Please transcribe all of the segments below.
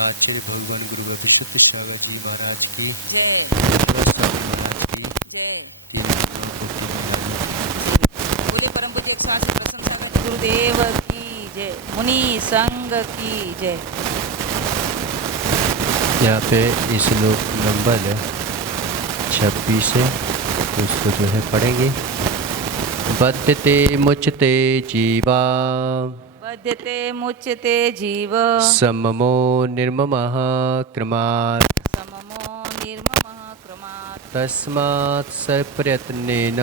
आचार्य भगवान गुरु विशुद्ध सागर जी महाराज की जय। महाराज की जय। बोले परम पूज्य स्वामी प्रसन्न सागर गुरुदेव की जय। मुनि संघ की जय। यहाँ पे श्लोक नंबर 26 है, उसको जो है पढ़ेंगे। बद्धते मुच्यते जीवा, बध्यते मुच्यते जीव, सममो निर्ममः क्रमात्, सममो निर्ममः क्रमात्, तस्मात् सर्वप्रयत्नेन,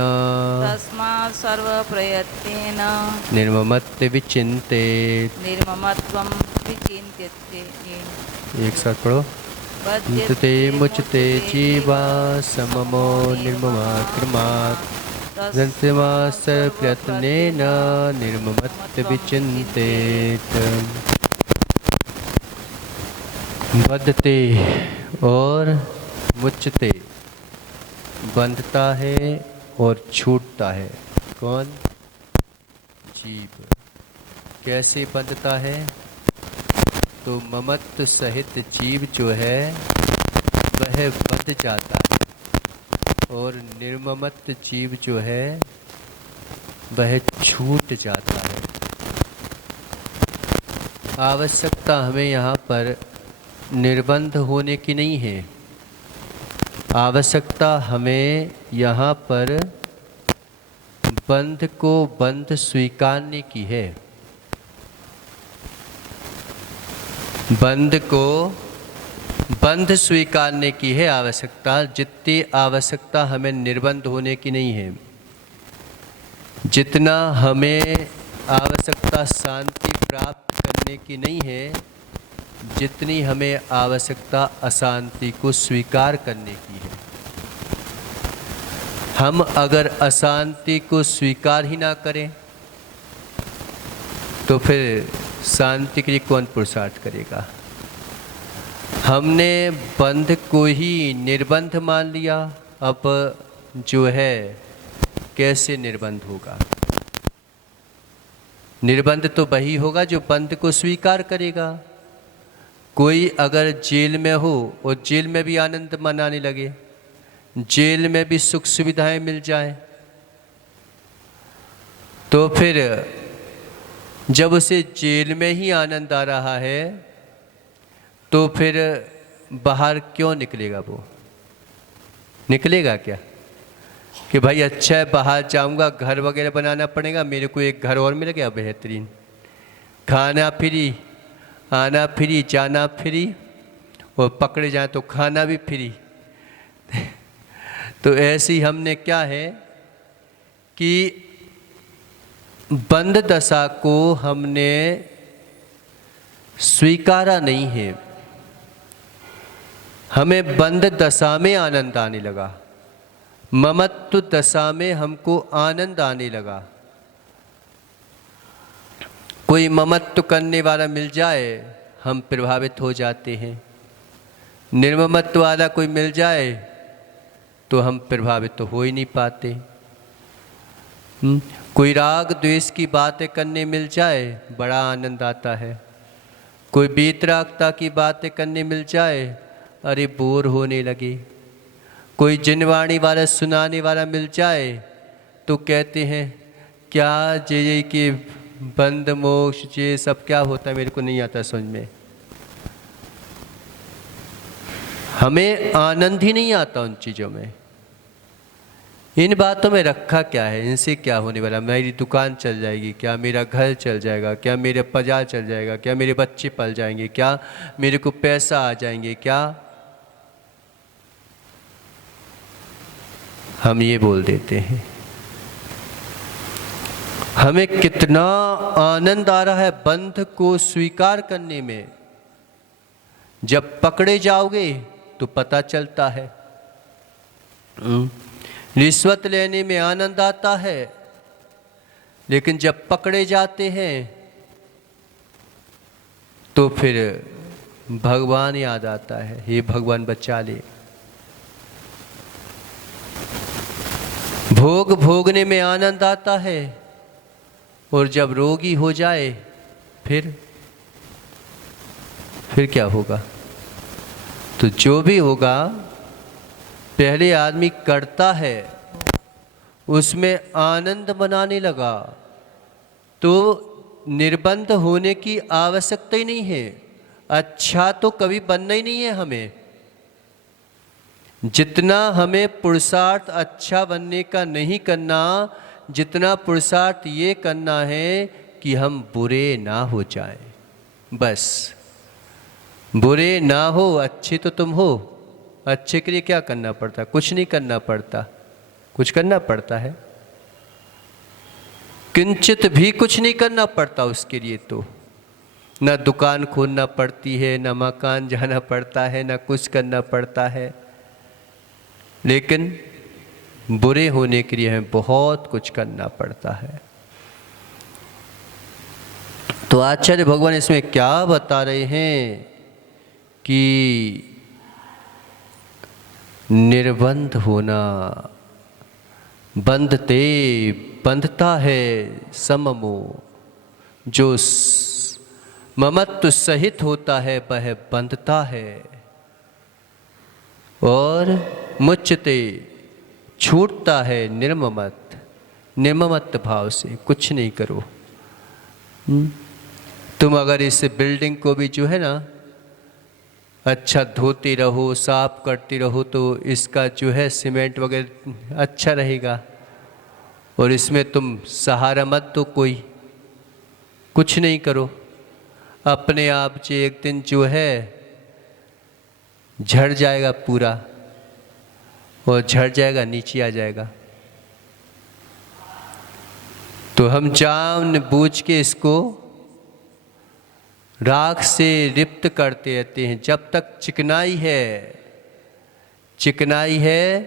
तस्मात् सर्वप्रयत्नेन, निर्ममत्व विचिन्तेत्, निर्ममत्वं विचिन्त्यते। एक साथ पढ़ो। बद्धते मुच्यते जीवा, सममो निर्ममः क्रमात्, तस्मात् सर्वप्रयत्नेन निर्ममत्व विचिन्तेत्। बद्धते और मुच्यते, बंधता है और छूटता है। कौन? जीव। कैसे बंधता है? तो ममत्व सहित जीव जो है वह बंध जाता है, और निर्ममत्व जीव जो है वह छूट जाता है। आवश्यकता हमें यहाँ पर निर्बंध होने की नहीं है, आवश्यकता हमें यहाँ पर बंध को बंध स्वीकारने की है। बंध को बंध स्वीकारने की है आवश्यकता, जितनी आवश्यकता हमें निर्बंध होने की नहीं है। जितना हमें आवश्यकता शांति प्राप्त करने की नहीं है, जितनी हमें आवश्यकता अशांति को स्वीकार करने की है। हम अगर अशांति को स्वीकार ही ना करें तो फिर शांति के लिए कौन पुरुषार्थ करेगा? हमने बंध को ही निर्बंध मान लिया, अब जो है कैसे निर्बंध होगा? निर्बंध तो वही होगा जो बंध को स्वीकार करेगा। कोई अगर जेल में हो और जेल में भी आनंद मनाने लगे, जेल में भी सुख सुविधाएं मिल जाए, तो फिर जब उसे जेल में ही आनंद आ रहा है तो फिर बाहर क्यों निकलेगा? वो निकलेगा क्या कि भाई अच्छा है बाहर जाऊंगा, घर वगैरह बनाना पड़ेगा, मेरे को एक घर और मिल गया बेहतरीन, खाना फ्री, आना फ्री, जाना फ्री, और पकड़े जाए तो खाना भी फ्री। तो ऐसी हमने क्या है कि बंद दशा को हमने स्वीकारा नहीं है, हमें बंद दशा में आनंद आने लगा, ममत्व दशा में हमको आनंद आने लगा। कोई ममत्व करने वाला मिल जाए हम प्रभावित हो जाते हैं, निर्ममत्व वाला कोई मिल जाए तो हम प्रभावित तो हो ही नहीं पाते। कोई राग द्वेष की बातें करने मिल जाए बड़ा आनंद आता है, कोई वीतरागता की बातें करने मिल जाए अरे बोर होने लगे, कोई जिनवाणी वाला सुनाने वाला मिल जाए तो कहते हैं क्या जे के बंद मोक्ष ये सब क्या होता है, मेरे को नहीं आता समझ में। हमें आनंद ही नहीं आता उन चीज़ों में। इन बातों में रखा क्या है? इनसे क्या होने वाला? मेरी दुकान चल जाएगी क्या? मेरा घर चल जाएगा क्या? मेरा बाजार चल जाएगा क्या? मेरे बच्चे पल जाएंगे क्या? मेरे को पैसा आ जाएंगे क्या? हम ये बोल देते हैं। हमें कितना आनंद आ रहा है बंध को स्वीकार करने में, जब पकड़े जाओगे तो पता चलता है। रिश्वत लेने में आनंद आता है, लेकिन जब पकड़े जाते हैं तो फिर भगवान याद आता है, हे भगवान बचा ले। भोग भोगने में आनंद आता है, और जब रोगी हो जाए फिर फिर क्या होगा? तो जो भी होगा, पहले आदमी करता है, उसमें आनंद मनाने लगा, तो निर्बंध होने की आवश्यकता ही नहीं है। अच्छा तो कभी बनना ही नहीं है हमें। जितना हमें पुरुषार्थ अच्छा बनने का नहीं करना, जितना पुरुषार्थ ये करना है कि हम बुरे ना हो जाएं। बस बुरे ना हो, अच्छे तो तुम हो। अच्छे के लिए क्या करना पड़ता? कुछ नहीं करना पड़ता। कुछ करना पड़ता है? किंचित भी कुछ नहीं करना पड़ता उसके लिए। तो न दुकान खोलना पड़ती है, न मकान जाना पड़ता है, न कुछ करना पड़ता है। लेकिन बुरे होने के लिए हमें बहुत कुछ करना पड़ता है। तो आचार्य भगवान इसमें क्या बता रहे हैं कि निर्बंध होना, बंधते बंधता है सममो, जो ममत्व सहित होता है वह बंधता है, और मुच्यते छूटता है निर्ममत, निर्ममत भाव से। कुछ नहीं करो। तुम अगर इस बिल्डिंग को भी जो है ना अच्छा धोते रहो, साफ करते रहो, तो इसका जो है सीमेंट वगैरह अच्छा रहेगा। और इसमें तुम सहारा मत दो, कोई कुछ नहीं करो, अपने आप जो एक दिन जो है झड़ जाएगा पूरा, और झड़ जाएगा, नीचे आ जाएगा। तो हम जान बूझ के इसको राख से लिप्त करते रहते हैं। जब तक चिकनाई है, चिकनाई है,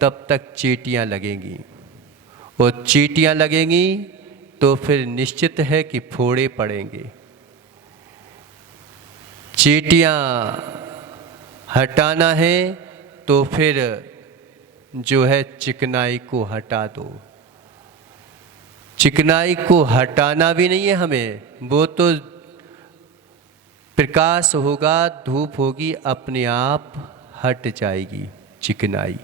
तब तक चींटियां लगेंगी, और चींटियां लगेंगी तो फिर निश्चित है कि फोड़े पड़ेंगे। चींटियां हटाना है तो फिर जो है चिकनाई को हटा दो। चिकनाई को हटाना भी नहीं है हमें, वो तो प्रकाश होगा, धूप होगी, अपने आप हट जाएगी चिकनाई।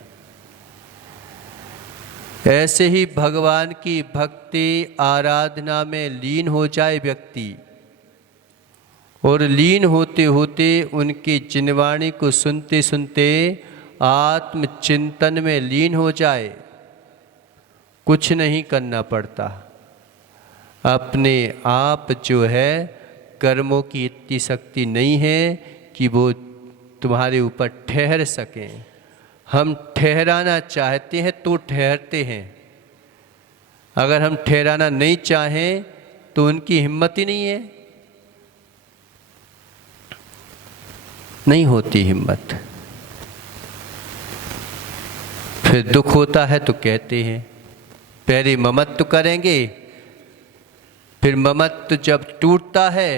ऐसे ही भगवान की भक्ति आराधना में लीन हो जाए व्यक्ति, और लीन होते होते उनकी जिनवाणी को सुनते सुनते आत्मचिंतन में लीन हो जाए, कुछ नहीं करना पड़ता। अपने आप जो है, कर्मों की इतनी शक्ति नहीं है कि वो तुम्हारे ऊपर ठहर सकें। हम ठहराना चाहते हैं तो ठहरते हैं, अगर हम ठहराना नहीं चाहें तो उनकी हिम्मत ही नहीं है, नहीं होती हिम्मत। फिर दुख होता है तो कहते हैं पहले ममत्व करेंगे, फिर ममत्व जब टूटता है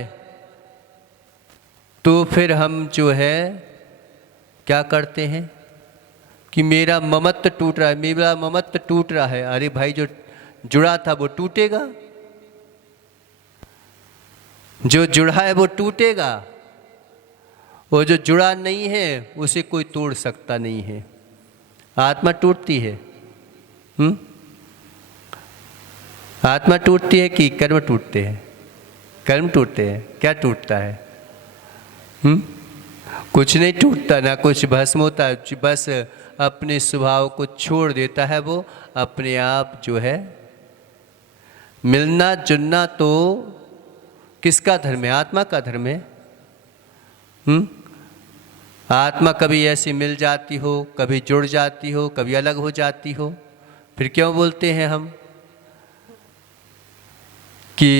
तो फिर हम जो है क्या करते हैं कि मेरा ममत्व टूट रहा है, मेरा ममत्व टूट रहा है। अरे भाई, जो जुड़ा था वो टूटेगा, जो जुड़ा है वो टूटेगा, वो जो जुड़ा नहीं है उसे कोई तोड़ सकता नहीं है। आत्मा टूटती है, आत्मा टूटती है कि कर्म टूटते हैं? कर्म टूटते हैं। क्या टूटता है? कुछ नहीं टूटता, ना कुछ भस्म होता है, बस अपने स्वभाव को छोड़ देता है वो अपने आप जो है। मिलना जुलना तो किसका धर्म है? आत्मा का धर्म है। आत्मा कभी ऐसी मिल जाती हो, कभी जुड़ जाती हो, कभी अलग हो जाती हो, फिर क्यों बोलते हैं हम कि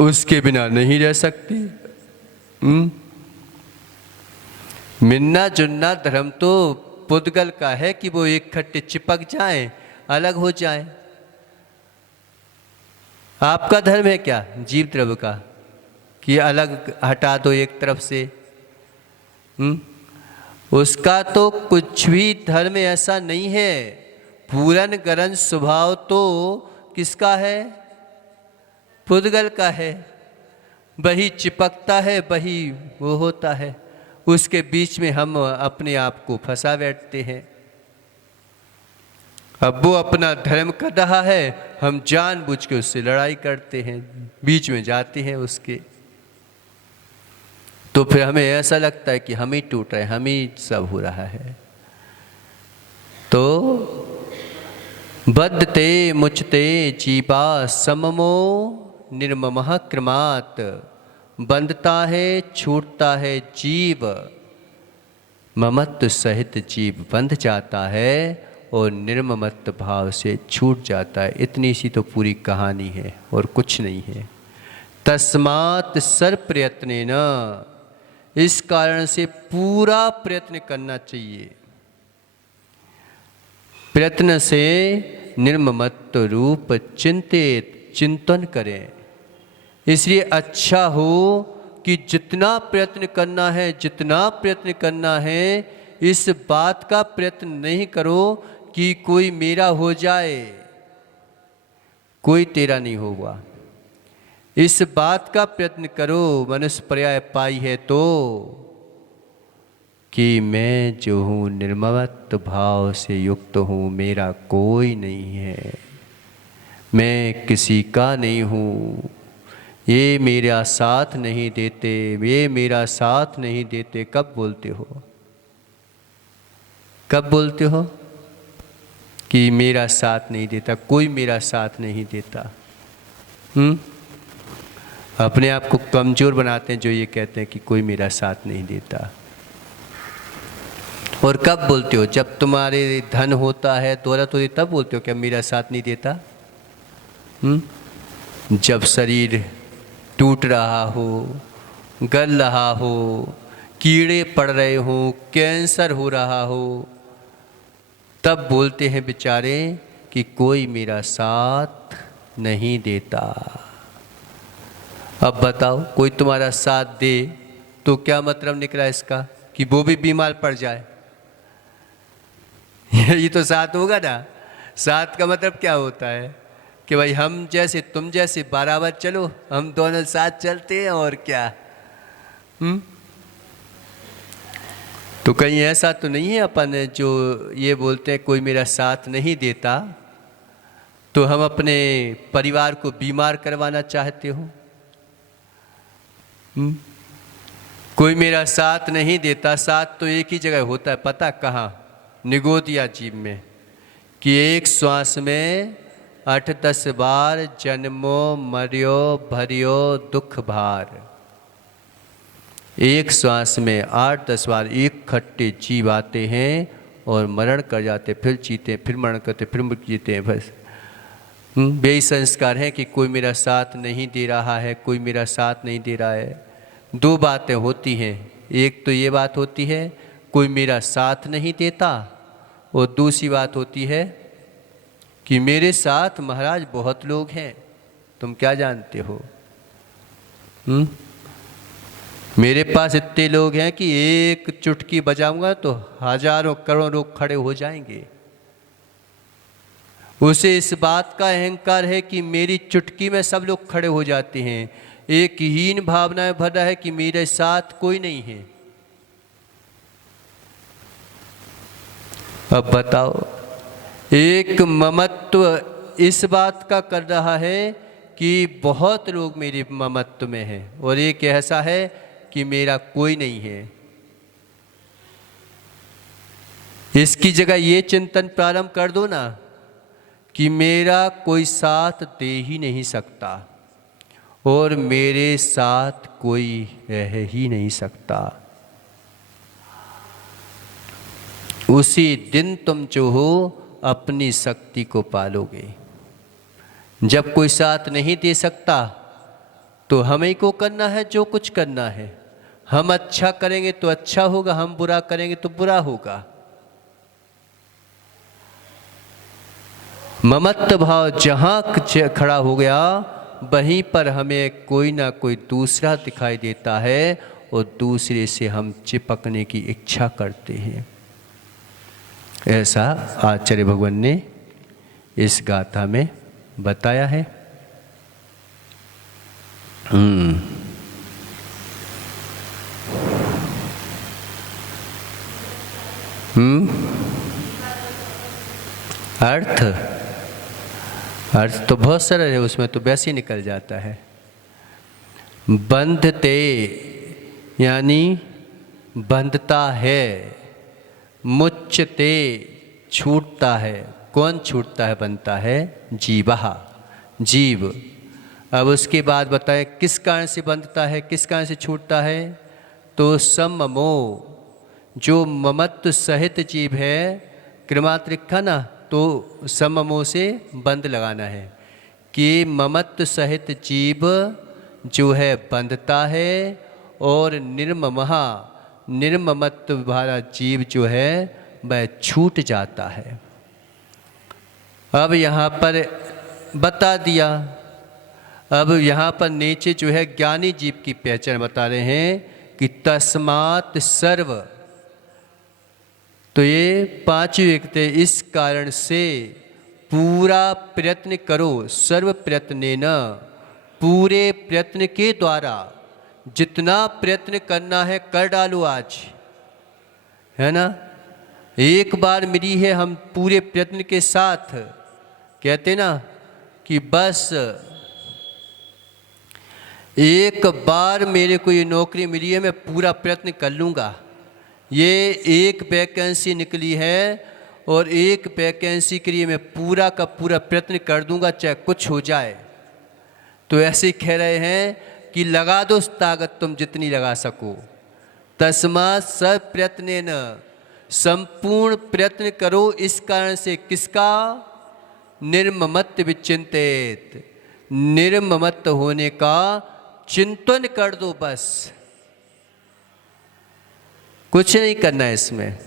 उसके बिना नहीं रह सकती? मिलना जुलना धर्म तो पुद्गल का है कि वो इकट्ठे चिपक जाएं, अलग हो जाएं। आपका धर्म है क्या? जीव द्रव्य का, कि अलग हटा दो एक तरफ से। उसका तो कुछ भी धर्म ऐसा नहीं है। पूरन गरन स्वभाव तो किसका है? पुद्गल का है। वही चिपकता है, वही वो होता है, उसके बीच में हम अपने आप को फंसा बैठते हैं। अब वो अपना धर्म कर रहा है, हम जानबूझ के उससे लड़ाई करते हैं, बीच में जाते हैं उसके। तो फिर हमें ऐसा लगता है कि हम ही टूट रहे हैं, हम ही सब हो रहा है। तो बद्धते मुचते जीवा सममो निर्ममः क्रमात्, बंधता है छूटता है जीव, ममत्व सहित जीव बंध जाता है और निर्ममत्व भाव से छूट जाता है। इतनी सी तो पूरी कहानी है और कुछ नहीं है। तस्मात् सर्व प्रयत्नेन, इस कारण से पूरा प्रयत्न करना चाहिए। प्रयत्न से निर्ममत्व रूप चिंतित चिंतन करें। इसलिए अच्छा हो कि जितना प्रयत्न करना है, जितना प्रयत्न करना है, इस बात का प्रयत्न नहीं करो कि कोई मेरा हो जाए, कोई तेरा नहीं होगा। इस बात का प्रयत्न करो, मनुष्य पर्याय पाई है तो, कि मैं जो हूँ निर्ममत्व भाव से युक्त हूँ, मेरा कोई नहीं है, मैं किसी का नहीं हूँ, ये मेरा साथ नहीं देते, ये मेरा साथ नहीं देते। कब बोलते हो, कब बोलते हो कि मेरा साथ नहीं देता, कोई मेरा साथ नहीं देता? अपने आप को कमज़ोर बनाते हैं जो ये कहते हैं कि कोई मेरा साथ नहीं देता। और कब बोलते हो, जब तुम्हारे धन होता है, दौलत होती, तब बोलते हो क्या मेरा साथ नहीं देता? जब शरीर टूट रहा हो, गल रहा हो, कीड़े पड़ रहे हो, कैंसर हो रहा हो, तब बोलते हैं बेचारे कि कोई मेरा साथ नहीं देता। अब बताओ, कोई तुम्हारा साथ दे तो क्या मतलब निकला इसका, कि वो भी बीमार पड़ जाए? ये तो साथ होगा ना। साथ का मतलब क्या होता है कि भाई हम जैसे तुम जैसे बराबर चलो, हम दोनों साथ चलते हैं, और क्या। तो कहीं ऐसा तो नहीं है अपन जो ये बोलते हैं कोई मेरा साथ नहीं देता, तो हम अपने परिवार को बीमार करवाना चाहते हो? कोई मेरा साथ नहीं देता, साथ तो एक ही जगह होता है, पता कहाँ? निगोदिया जीव में, कि एक श्वास में 8-10 बार जन्मो मरियो भरियो दुख भार। एक श्वास में 8-10 बार एक खट्टे जीव आते हैं और मरण कर जाते, फिर जीते, फिर मरण करते, फिर जीते हैं। बस यही संस्कार है कि कोई मेरा साथ नहीं दे रहा है, कोई मेरा साथ नहीं दे रहा है। दो बातें होती हैं, एक तो ये बात होती है कोई मेरा साथ नहीं देता, और दूसरी बात होती है कि मेरे साथ महाराज बहुत लोग हैं, तुम क्या जानते हो? मेरे पास इतने लोग हैं कि एक चुटकी बजाऊंगा तो हजारों करोड़ों लोग खड़े हो जाएंगे। उसे इस बात का अहंकार है कि मेरी चुटकी में सब लोग खड़े हो जाते हैं। एक हीन भावनाएं भरा है कि मेरे साथ कोई नहीं है। अब बताओ, एक ममत्व इस बात का कर रहा है कि बहुत लोग मेरे ममत्व में हैं, और एक ऐसा है कि मेरा कोई नहीं है। इसकी जगह ये चिंतन प्रारंभ कर दो ना कि मेरा कोई साथ दे ही नहीं सकता और मेरे साथ कोई रह ही नहीं सकता। उसी दिन तुम जो हो अपनी शक्ति को पालोगे। जब कोई साथ नहीं दे सकता तो हमें को करना है जो कुछ करना है। हम अच्छा करेंगे तो अच्छा होगा, हम बुरा करेंगे तो बुरा होगा। ममत्व भाव जहाँ खड़ा हो गया वहीं पर हमें कोई ना कोई दूसरा दिखाई देता है और दूसरे से हम चिपकने की इच्छा करते हैं। ऐसा आचार्य भगवान ने इस गाथा में बताया है। अर्थ अर्थ तो बहुत सरल है, उसमें तो वैसे ही निकल जाता है। बंधते यानी बंधता है, मुच्यते छूटता है। कौन छूटता है, बनता है? जीवहा, जीव। अब उसके बाद बताएं किस कारण से बंधता है, किस कारण से छूटता है? तो सममो, जो ममत्व सहित जीव है, क्रमात् लिखा ना, तो सममो से बंध लगाना है कि ममत्व सहित जीव जो है बंधता है, और निर्ममहा, निर्ममत्व वाला जीव जो है वह छूट जाता है। अब यहाँ पर बता दिया। अब यहाँ पर नीचे जो है ज्ञानी जीव की पहचान बता रहे हैं कि तस्मात् सर्व, तो ये पांचवी व्यक्ति, इस कारण से पूरा प्रयत्न करो, सर्व प्रयत्नेन, पूरे प्रयत्न के द्वारा जितना प्रयत्न करना है कर डालो आज, है ना। एक बार मिली है, हम पूरे प्रयत्न के साथ कहते ना कि बस एक बार मेरे को ये नौकरी मिली है, मैं पूरा प्रयत्न कर लूँगा। ये एक वैकेंसी निकली है और एक वैकेंसी के लिए मैं पूरा का पूरा प्रयत्न कर दूंगा, चाहे कुछ हो जाए। तो ऐसे ही कह रहे हैं कि लगा दो ताकत तुम जितनी लगा सको। तस्मात् सब प्रयत्नेन, संपूर्ण प्रयत्न करो, इस कारण से किसका? निर्ममत्व विचिंतित, निर्ममत्व होने का चिंतन कर दो, बस कुछ नहीं करना है इसमें।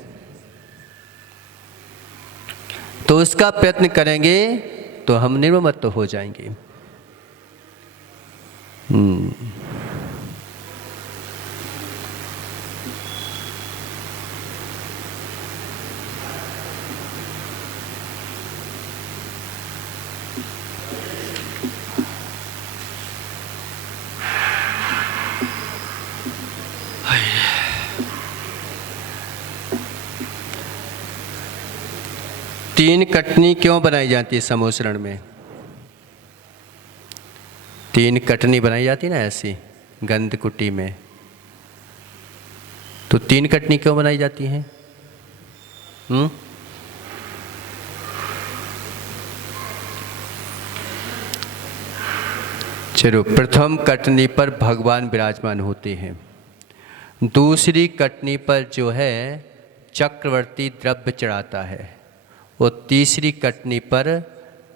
तो उसका प्रयत्न करेंगे तो हम निर्ममत्व हो जाएंगे। तीन कटनी क्यों बनाई जाती है समोसरण में? तीन कटनी बनाई जाती है ना ऐसी गंधकुटी में, तो तीन कटनी क्यों बनाई जाती है? चलो, प्रथम कटनी पर भगवान विराजमान होते हैं, दूसरी कटनी पर जो है चक्रवर्ती द्रव्य चढ़ाता है, और तीसरी कटनी पर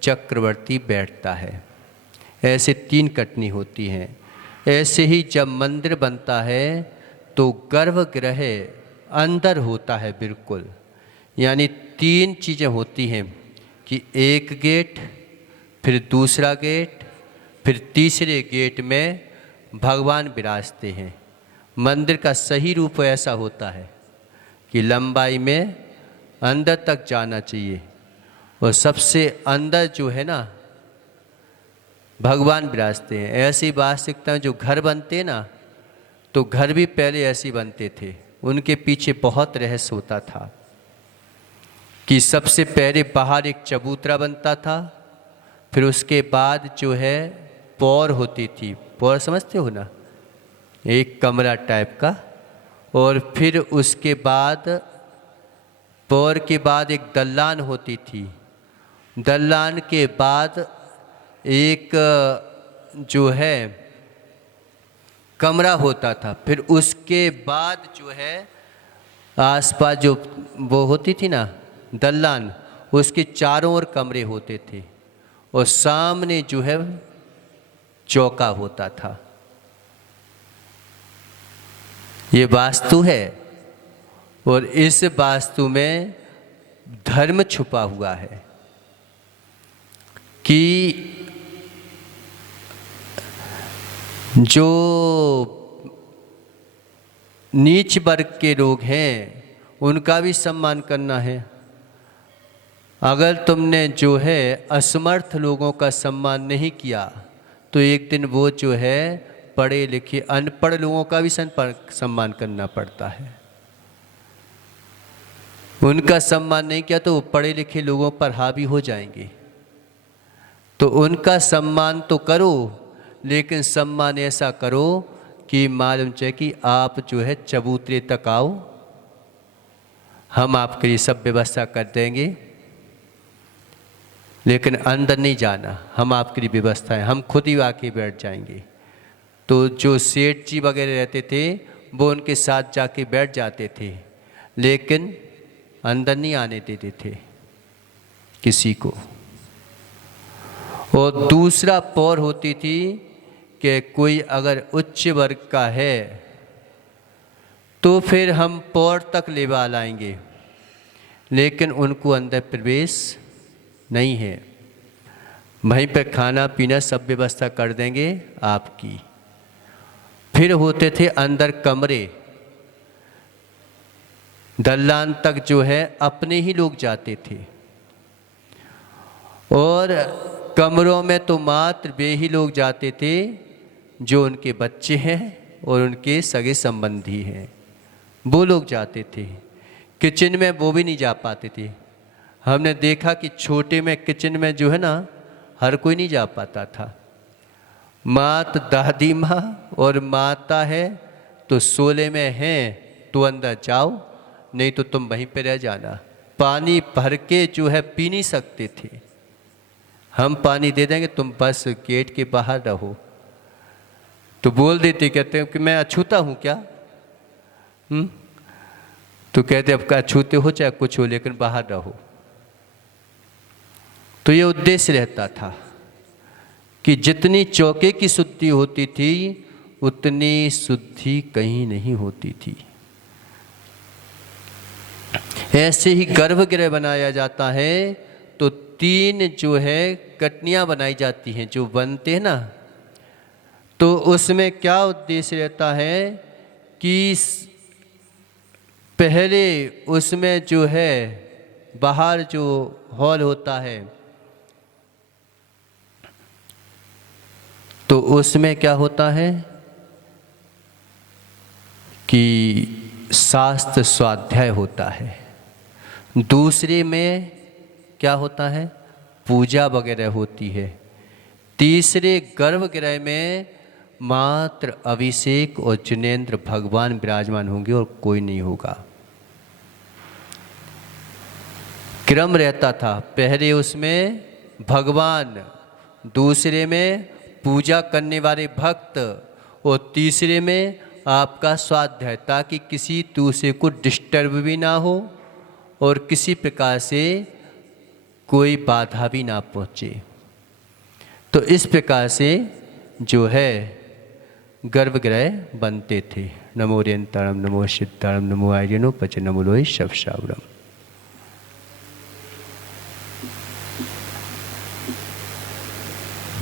चक्रवर्ती बैठता है। ऐसे तीन कटनी होती हैं। ऐसे ही जब मंदिर बनता है तो गर्भगृह अंदर होता है बिल्कुल, यानी तीन चीज़ें होती हैं कि एक गेट, फिर दूसरा गेट, फिर तीसरे गेट में भगवान विराजते हैं। मंदिर का सही रूप ऐसा होता है कि लंबाई में अंदर तक जाना चाहिए, और सबसे अंदर जो है ना भगवान विराजते हैं। ऐसी वास्तविकता जो घर बनते हैं ना, तो घर भी पहले ऐसे बनते थे। उनके पीछे बहुत रहस्य होता था कि सबसे पहले बाहर एक चबूतरा बनता था, फिर उसके बाद जो है पौर होती थी। पौर समझते हो ना, एक कमरा टाइप का, और फिर उसके बाद पौर के बाद एक दल्लान होती थी। दल्लान के बाद एक जो है कमरा होता था, फिर उसके बाद जो है आसपास जो वो होती थी ना दल्लान, उसके चारों ओर कमरे होते थे, और सामने जो है चौका होता था। ये वास्तु है, और इस वास्तु में धर्म छुपा हुआ है कि जो नीच वर्ग के लोग हैं उनका भी सम्मान करना है। अगर तुमने जो है असमर्थ लोगों का सम्मान नहीं किया तो एक दिन वो जो है पढ़े लिखे अनपढ़ लोगों का भी सम्मान करना पड़ता है। उनका सम्मान नहीं किया तो वो पढ़े लिखे लोगों पर हावी हो जाएंगे। तो उनका सम्मान तो करो, लेकिन सम्मान ऐसा करो कि मालूम चले कि आप जो है चबूतरे तक आओ, हम आपके लिए सब व्यवस्था कर देंगे, लेकिन अंदर नहीं जाना, हम आपके लिए व्यवस्था है, हम खुद ही आके बैठ जाएंगे। तो जो सेठ जी वगैरह रहते थे वो उनके साथ जाके बैठ जाते थे, लेकिन अंदर नहीं आने देते थे किसी को। और दूसरा पौर होती थी कि कोई अगर उच्च वर्ग का है तो फिर हम पौर तक लेवा लाएंगे, लेकिन उनको अंदर प्रवेश नहीं है, वहीं पर खाना पीना सब व्यवस्था कर देंगे आपकी। फिर होते थे अंदर कमरे, दल्लान तक जो है अपने ही लोग जाते थे, और कमरों में तो मात्र वे ही लोग जाते थे जो उनके बच्चे हैं और उनके सगे संबंधी हैं, वो लोग जाते थे। किचन में वो भी नहीं जा पाते थे। हमने देखा कि छोटे में किचन में जो है ना हर कोई नहीं जा पाता था। मात दादी माँ और माता है तो सोले में हैं तो अंदर जाओ, नहीं तो तुम वहीं पे रह जाना। पानी भर के जो है पी नहीं सकते थे, हम पानी दे देंगे तुम बस गेट के बाहर रहो। तो बोल देते, कहते हैं कि मैं अछूता हूँ क्या? तो कहते अब अछूते हो चाहे कुछ हो, लेकिन बाहर रहो। तो ये उद्देश्य रहता था कि जितनी चौके की शुद्धि होती थी उतनी शुद्धि कहीं नहीं होती थी। ऐसे ही गर्भगृह बनाया जाता है तो 3 जो है कटनियाँ बनाई जाती हैं जो बनते हैं ना, तो उसमें क्या उद्देश्य रहता है कि पहले उसमें जो है बाहर जो हॉल होता है तो उसमें क्या होता है कि शास्त्र स्वाध्याय होता है। दूसरे में क्या होता है? पूजा वगैरह होती है। तीसरे गर्भगृह में मात्र अभिषेक और जिनेंद्र भगवान विराजमान होंगे और कोई नहीं होगा। क्रम रहता था, पहले उसमें भगवान, दूसरे में पूजा करने वाले भक्त और तीसरे में आपका स्वाध्याय, ताकि किसी दूसरे को डिस्टर्ब भी ना हो और किसी प्रकार से कोई बाधा भी ना पहुँचे। तो इस प्रकार से जो है गर्भगृह बनते थे। नमो रेंताणम, नमो सिद्धाणम, नमो आर्यनो पच, नमो लोहि शवशावरम।